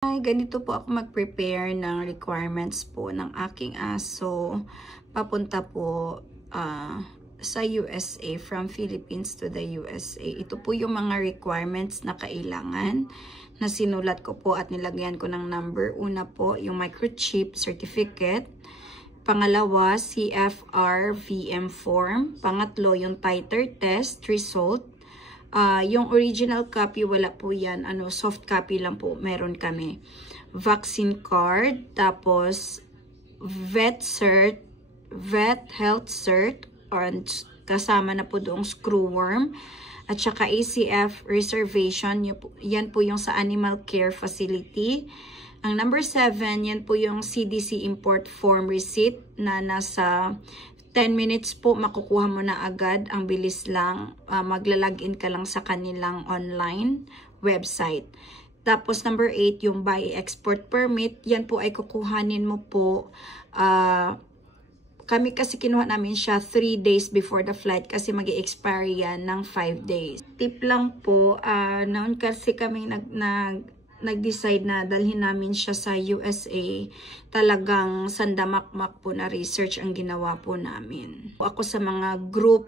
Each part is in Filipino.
Ay, ganito po ako mag-prepare ng requirements po ng aking aso papunta po sa USA, from Philippines to the USA. Ito po yung mga requirements na kailangan na sinulat ko po at nilagyan ko ng number. Una po, yung microchip certificate. Pangalawa, CFR VM form. Pangatlo, yung titer test result. Yung original copy, wala po yan. Soft copy lang po meron kami. Vaccine card, tapos vet cert, vet health cert, or kasama na po doong screwworm, at saka ACF reservation. Yan po yung sa animal care facility. Ang number 7, yan po yung CDC import form receipt na nasa 10 minutes po makukuha mo na agad. Ang bilis lang. Maglalagin ka lang sa kanilang online website. Tapos number 8, yung buy export permit. Yan po ay kukuhanin mo po. Kami kasi kinuha namin siya 3 days before the flight kasi mag-i-expire yan ng 5 days. Tip lang po, noon kasi kami nag-decide na dalhin namin siya sa USA, talagang sandamakmak po na research ang ginawa po namin. Ako sa mga group,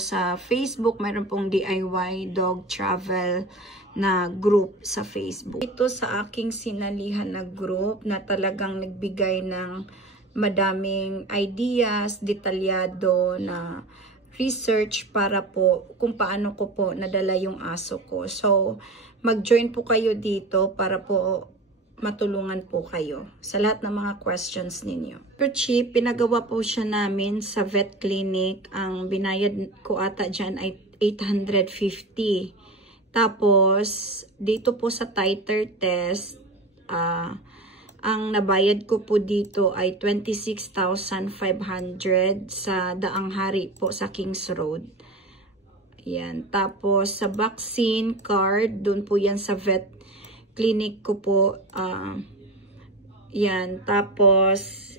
sa Facebook, mayroon pong DIY dog travel na group sa Facebook. Ito sa aking sinalihan na group na talagang nagbigay ng madaming ideas, detalyado na research para po kung paano ko po nadala yung aso ko. So, mag-join po kayo dito para po matulungan po kayo sa lahat ng mga questions ninyo. Microchip, pinagawa po siya namin sa vet clinic. Ang binayad ko ata dyan ay 850. Tapos, dito po sa titer test, ang nabayad ko po dito ay 26,500 sa Daang Hari po sa Kings Road. Yan. Tapos, sa vaccine card, dun po yan sa vet clinic ko po. Yan. Tapos,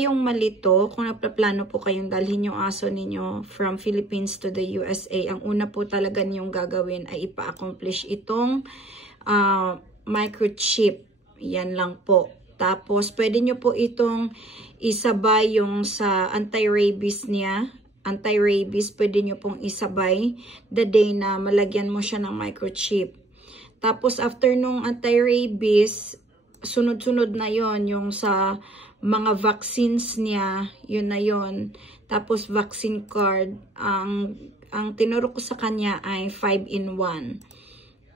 yung malito, kung napaplano po kayong dalhin yung aso ninyo from Philippines to the USA, ang una po talaga niyong gagawin ay ipa-accomplish itong microchip. Yan lang po. Tapos, pwede nyo po itong isabay yung sa anti-rabies niya. Anti-rabies, pwede nyo pong isabay the day na malagyan mo siya ng microchip. Tapos, after nung anti-rabies, sunod-sunod na yon yung sa mga vaccines niya, yun na yon. Tapos, vaccine card, ang tinuro ko sa kanya ay 5-in-1.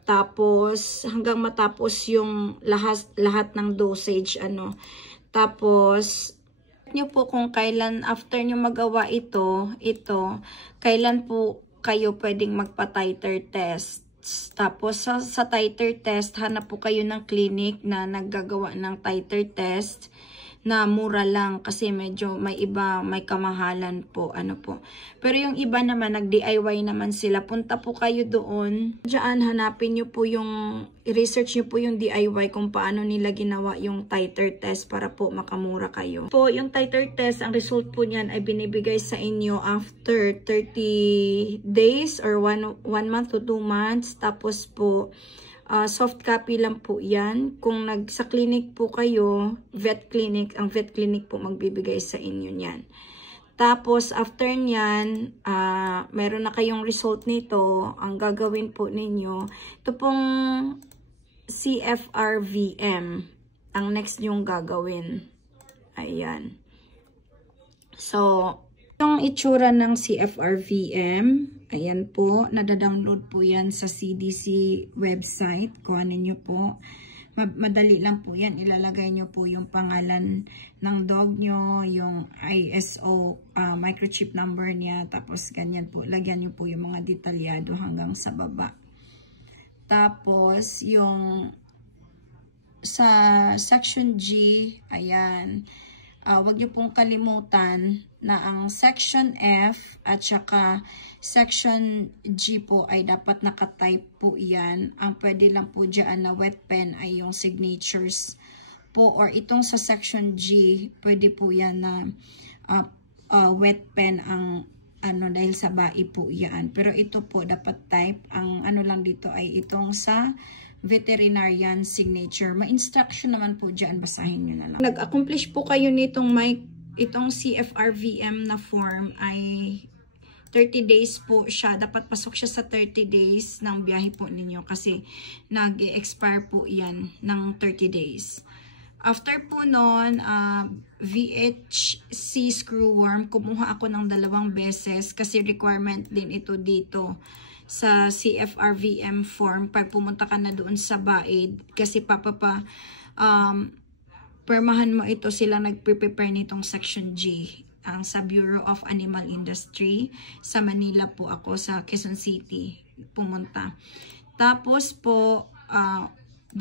Tapos, hanggang matapos yung lahat ng dosage, Tapos, nyo po kung kailan, after nyo magawa ito, kailan po kayo pwedeng magpa-titer test. Tapos, sa titer test, hanap po kayo ng clinic na naggagawa ng titer test na mura lang kasi medyo may iba, may kamahalan po, Pero yung iba naman, nag-DIY naman sila. Punta po kayo doon. Diyan, hanapin nyo po i-research nyo po yung DIY kung paano nila ginawa yung titer test para po makamura kayo. Po, yung titer test, ang result po niyan ay binibigay sa inyo after 30 days or 1 month to 2 months. Tapos po, soft copy lang po yan. Kung sa clinic po kayo, vet clinic, ang vet clinic po magbibigay sa inyo niyan. Tapos, after nyan, meron na kayong result nito. Ang gagawin po ninyo, ito pong CFR-VM. Ang next yung gagawin. Ayan. So, yung itsura ng CFR-VM, ayan po, nadadownload po yan sa CDC website. Kuhanin nyo po. Madali lang po yan. Ilalagay nyo po yung pangalan ng dog nyo, yung ISO microchip number niya, tapos ganyan po. Lagyan nyo po yung mga detalyado hanggang sa baba. Tapos, yung sa section G, ayan, wag nyo pong kalimutan na ang section F at saka section G po ay dapat nakatype po yan. Ang pwede lang po dyan na wet pen ay yung signatures po, or itong sa section G, pwede po yan na wet pen ang dahil sa bai po yan. Pero ito po dapat type, ang lang dito ay itong sa veterinarian signature. Ma-instruction naman po dyan, basahin nyo na lang. Nag-accomplish po kayo nitong itong CFRVM na form ay 30 days po siya. Dapat pasok siya sa 30 days ng biyahe po ninyo kasi nag-expire po yan ng 30 days. After po nun, VHC screwworm, kumuha ako ng 2 beses kasi requirement din ito dito sa CFRVM form pag pumunta ka na doon sa BAID kasi permahan mo ito, sila nagpe-prepare nitong Section G ang sa Bureau of Animal Industry. Sa Manila po ako, sa Quezon City pumunta. Tapos po 2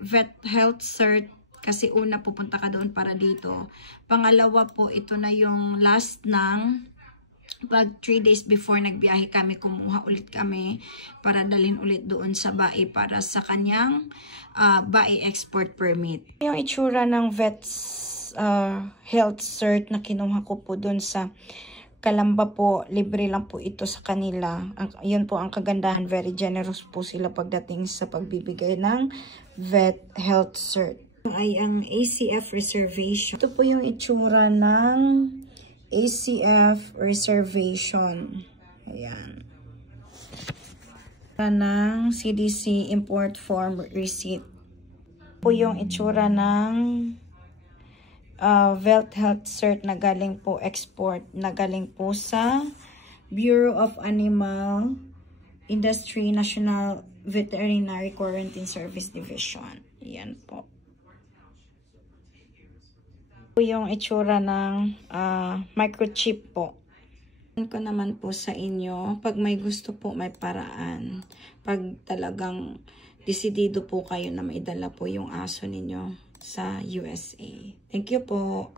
vet health cert kasi una pupunta ka doon para dito. Pangalawa po, ito na yung last ng pag 3 days before nagbiyahe kami, kumuha ulit kami para dalhin ulit doon sa BAI para sa kanyang BAI export permit. Yung itsura ng vets health cert na kinuha ko po doon sa Calamba po, libre lang po ito sa kanila. Yun po ang kagandahan, very generous po sila pagdating sa pagbibigay ng vet health cert. Ay ang ACF reservation. Ito po yung itsura ng ACF reservation. Ayan. Ng CDC import form receipt. Po yung itsura ng vet health cert na galing po export, na galing po sa Bureau of Animal Industry National Veterinary Quarantine Service Division. Ayan po. Yung itsura ng microchip po. Ko naman po sa inyo, pag may gusto po, may paraan. Pag talagang desidido po kayo na maidala po yung aso ninyo sa USA. Thank you po.